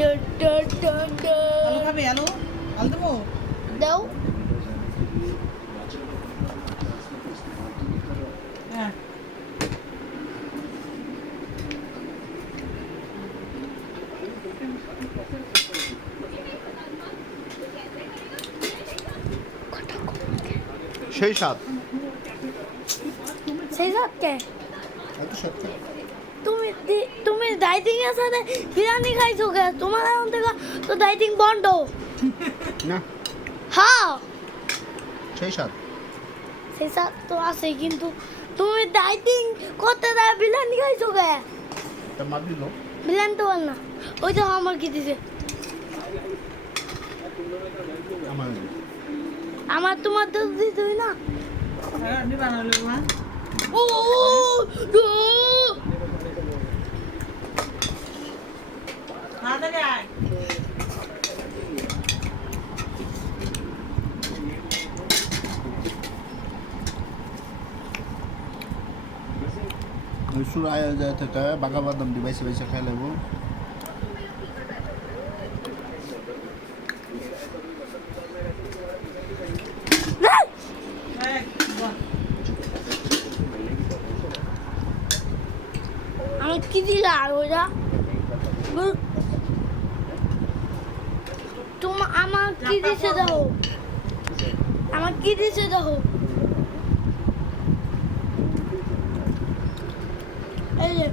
আলু খাবে আলু আলু দেবো দাও হ্যাঁ সেই স্বাদ সেই সবকে এত সত্য তুমি ডাইটিং এর সাথে বিরিয়ানি খাইছো কে তোমার এখন থেকে তো ডাইটিং বন্ধ না হ্যাঁ সেই স্বাদ সেই সব তো আছে কিন্তু তুমি ডাইটিং করতে যায় বিরিয়ানি খাইছো কে তা মার দিল বিরিয়ানি তো বল না ওই তো আমার কি দিছে আমার আমার তোমার তো দিছই না হ্যাঁ আমি বানালো মা ও তাড়াতাড়ি আয় ওই সুরায় যায় থেকে বাঘা বাদাম দি বাইসে বাইসে খাই লাগবো এই, বল। আমি কি দিলাম ওটা তোমার আমার কি দিছে দেখো আমার কি দিছে দেখো এই যে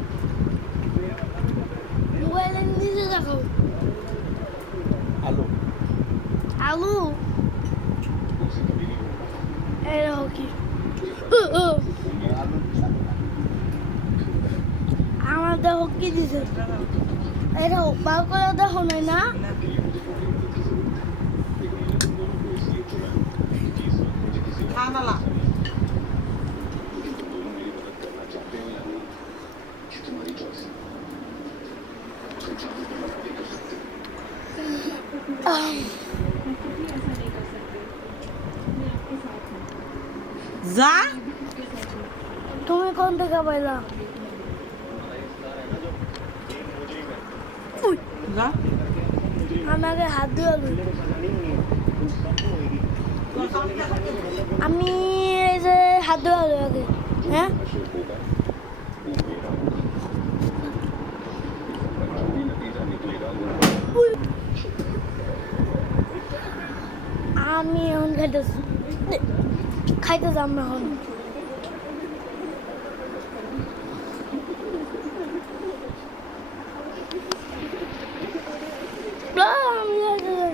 মোবাইলে দিছে দেখো আলু আলু এই দেখো কি আলু আমার দেখো কি দিছে এই দেখো বার করে দেখো নাই না খানালা যা তুমি কোন থেকে পাইলা যা আমাকে হাত দিয়ে আমি এই যে হাত ধোয়া আগে হ্যাঁ আমি এখন খাইতেছি আমরা এখন আমি